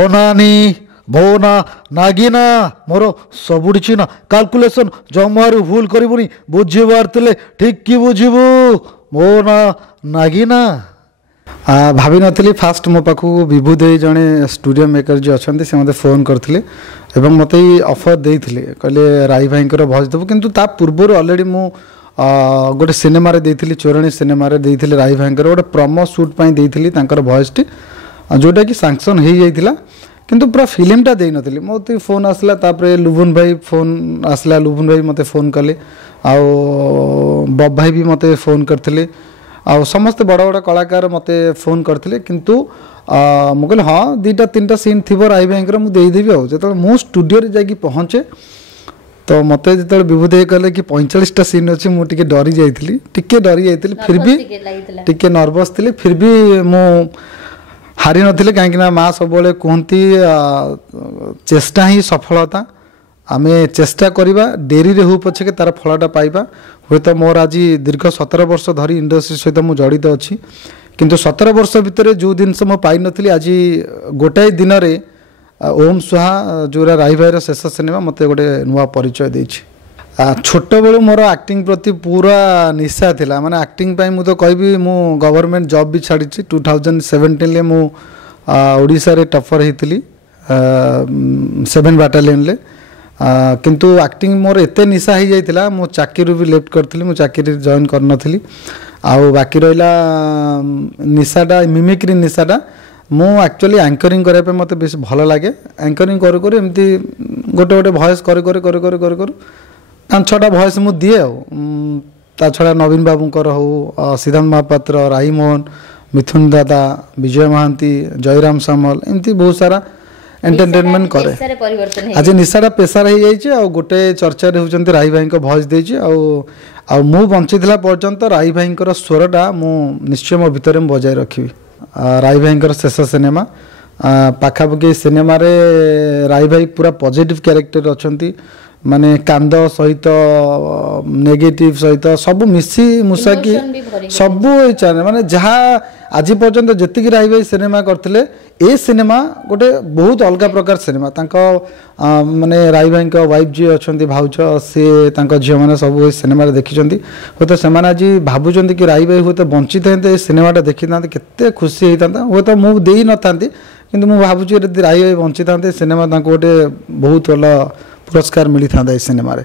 ଅନାନୀ ଭୋନା ନାଗିନା ମୋର ସବୁଠି ଚିହ୍ନା କାଲକୁଲେସନ୍ ଜମାରୁ ଭୁଲ କରିବୁନି ବୁଝିବାର ଥିଲେ ଠିକ୍ କି ବୁଝିବୁ ମୋ ନା ନାଗିନା। ଭାବିନଥିଲି ଫାଷ୍ଟ ମୋ ପାଖକୁ ବିଭୁ ଦେଇ ଜଣେ ଷ୍ଟୁଡ଼ିଓ ମେକର ଯିଏ ଅଛନ୍ତି ସେ ମୋତେ ଫୋନ୍ କରିଥିଲେ ଏବଂ ମୋତେ ଏଇ ଅଫର୍ ଦେଇଥିଲେ କହିଲେ ରାଇ ଭାଇଙ୍କର ଭଏସ୍ ଦେବୁ କିନ୍ତୁ ତା ପୂର୍ବରୁ ଅଲରେଡ଼ି ମୁଁ ଗୋଟେ ସିନେମାରେ ଦେଇଥିଲି ଚୋରଣୀ ସିନେମାରେ ଦେଇଥିଲି ରାଇ ଭାଇଙ୍କର ଗୋଟେ ପ୍ରମୋ ସୁଟ୍ ପାଇଁ ଦେଇଥିଲି ତାଙ୍କର ଭଏସ୍ଟି ଯେଉଁଟାକି ସାଙ୍କସନ୍ ହେଇଯାଇଥିଲା କିନ୍ତୁ ପୁରା ଫିଲ୍ମଟା ଦେଇନଥିଲି ମୋତେ ଫୋନ୍ ଆସିଲା ତାପରେ ଲୁବୁନ ଭାଇ ଫୋନ୍ ଆସିଲା ଲୁବୁନ ଭାଇ ମୋତେ ଫୋନ୍ କଲେ ଆଉ ବବ ଭାଇ ବି ମୋତେ ଫୋନ୍ କରିଥିଲେ ଆଉ ସମସ୍ତେ ବଡ଼ ବଡ଼ କଳାକାର ମୋତେ ଫୋନ୍ କରିଥିଲେ କିନ୍ତୁ ମୁଁ କହିଲି ହଁ ଦୁଇଟା ତିନିଟା ସିନ୍ ଥିବ ରାଇ ଭାଇଙ୍କର ମୁଁ ଦେଇଦେବି ଆଉ ଯେତେବେଳେ ମୁଁ ଷ୍ଟୁଡ଼ିଓରେ ଯାଇକି ପହଞ୍ଚେ ତ ମୋତେ ଯେତେବେଳେ ବିଭୁ ଦେଇ କହିଲେ କି 45ଟା ସିନ୍ ଅଛି ମୁଁ ଟିକେ ଡରି ଯାଇଥିଲି ଫିର୍ ବି ଟିକେ ନର୍ଭସ୍ ଥିଲି ଫିର୍ ବି ମୁଁ ହାରି ନଥିଲି କାହିଁକିନା ମାଆ ସବୁବେଳେ କୁହନ୍ତି ଚେଷ୍ଟା ହିଁ ସଫଳତା ଆମେ ଚେଷ୍ଟା କରିବା ଡେରିରେ ହେଉ ପଛକେ ତାର ଫଳଟା ପାଇବା ହୁଏତ ମୋର ଆଜି ଦୀର୍ଘ 17 ବର୍ଷ ଧରି ଇଣ୍ଡଷ୍ଟ୍ରି ସହିତ ମୁଁ ଜଡ଼ିତ ଅଛି କିନ୍ତୁ 17 ବର୍ଷ ଭିତରେ ଯେଉଁ ଜିନିଷ ମୁଁ ପାଇନଥିଲି ଆଜି ଗୋଟାଏ ଦିନରେ ଓମ୍ ସୁହା ଯେଉଁଟା ରାଇ ଭାଇର ଶେଷ ସିନେମା ମୋତେ ଗୋଟେ ନୂଆ ପରିଚୟ ଦେଇଛି। ଛୋଟବେଳୁ ମୋର ଆକ୍ଟିଂ ପ୍ରତି ପୁରା ନିଶା ଥିଲା ମାନେ ଆକ୍ଟିଂ ପାଇଁ ମୁଁ ତ କହିବି ମୁଁ ଗଭର୍ଣ୍ଣମେଣ୍ଟ ଜବ୍ ବି ଛାଡ଼ିଛି 2017ରେ ମୁଁ ଓଡ଼ିଶାରେ ଟପର୍ ହେଇଥିଲି 7 ବାଟାଲିୟନରେ କିନ୍ତୁ ଆକ୍ଟିଂ ମୋର ଏତେ ନିଶା ହେଇଯାଇଥିଲା ମୁଁ ଚାକିରିରୁ ବି ଲେଫ୍ଟ କରିଥିଲି ମୁଁ ଚାକିରି ଜଏନ୍ କରିନଥିଲି ଆଉ ବାକି ରହିଲା ନିଶାଟା ମିମିକ୍ରି ନିଶାଟା ମୁଁ ଆକ୍ଚୁଆଲି ଆଙ୍କରିଂ କରିବା ପାଇଁ ମୋତେ ବେଶୀ ଭଲ ଲାଗେ ଆଙ୍କରିଂ କରୁ କରୁ ଏମିତି ଗୋଟେ ଗୋଟେ ଭଏସ୍ କରୁ 5-6ଟା ଭଏସ୍ ମୁଁ ଦିଏ ଆଉ ତା ଛଡ଼ା ନବୀନ ବାବୁଙ୍କର ହଉ ସିଦ୍ଧାନ୍ତ ମହାପାତ୍ର ରାଇ ମୋହନ ମିଥୁନ ଦାଦା ବିଜୟ ମହାନ୍ତି ଜୟରାମ ସାମଲ ଏମିତି ବହୁତ ସାରା ଏଣ୍ଟରଟେନମେଣ୍ଟ କରେ ଆଜି ନିଶାଟା ପେସାର ହେଇଯାଇଛି ଆଉ ଗୋଟେ ଚର୍ଚ୍ଚାରେ ହେଉଛନ୍ତି ରାଇ ଭାଇଙ୍କ ଭଏସ୍ ଦେଇଛି ଆଉ ମୁଁ ବଞ୍ଚିଥିଲା ପର୍ଯ୍ୟନ୍ତ ରାଇ ଭାଇଙ୍କର ସ୍ୱରଟା ମୁଁ ନିଶ୍ଚୟ ମୋ ଭିତରେ ମୁଁ ବଜାୟ ରଖିବି। ରାଇ ଭାଇଙ୍କର ଶେଷ ସିନେମା ପାଖାପାଖି ସିନେମାରେ ରାଇ ଭାଇ ପୁରା ପଜିଟିଭ୍ କ୍ୟାରେକ୍ଟର ଅଛନ୍ତି ମାନେ କାନ୍ଦ ସହିତ ନେଗେଟିଭ୍ ସହିତ ସବୁ ମିଶି ମୁଶାକି ସବୁ ମାନେ ଯାହା ଆଜି ପର୍ଯ୍ୟନ୍ତ ଯେତିକି ରାଇ ଭାଇ ସିନେମା କରିଥିଲେ ଏ ସିନେମା ଗୋଟେ ବହୁତ ଅଲଗା ପ୍ରକାର ସିନେମା ତାଙ୍କ ମାନେ ରାଇ ଭାଇଙ୍କ ୱାଇଫ୍ ଯିଏ ଅଛନ୍ତି ଭାଉଜ ସିଏ ତାଙ୍କ ଝିଅମାନେ ସବୁ ଏ ସିନେମାରେ ଦେଖିଛନ୍ତି ହୁଏତ ସେମାନେ ଆଜି ଭାବୁଛନ୍ତି କି ରାଇ ଭାଇ ହୁଏତ ବଞ୍ଚିଥାନ୍ତେ ଏ ସିନେମାଟା ଦେଖିଥାନ୍ତେ କେତେ ଖୁସି ହେଇଥାନ୍ତା ହୁଏତ ମୁଁ ଦେଇନଥାନ୍ତି କିନ୍ତୁ ମୁଁ ଭାବୁଛି ଯଦି ରାଇ ଭାଇ ବଞ୍ଚିଥାନ୍ତେ ସିନେମା ତାଙ୍କୁ ଗୋଟେ ବହୁତ ଭଲ ପୁରସ୍କାର ମିଳିଥାନ୍ତା ଏ ସିନେମାରେ।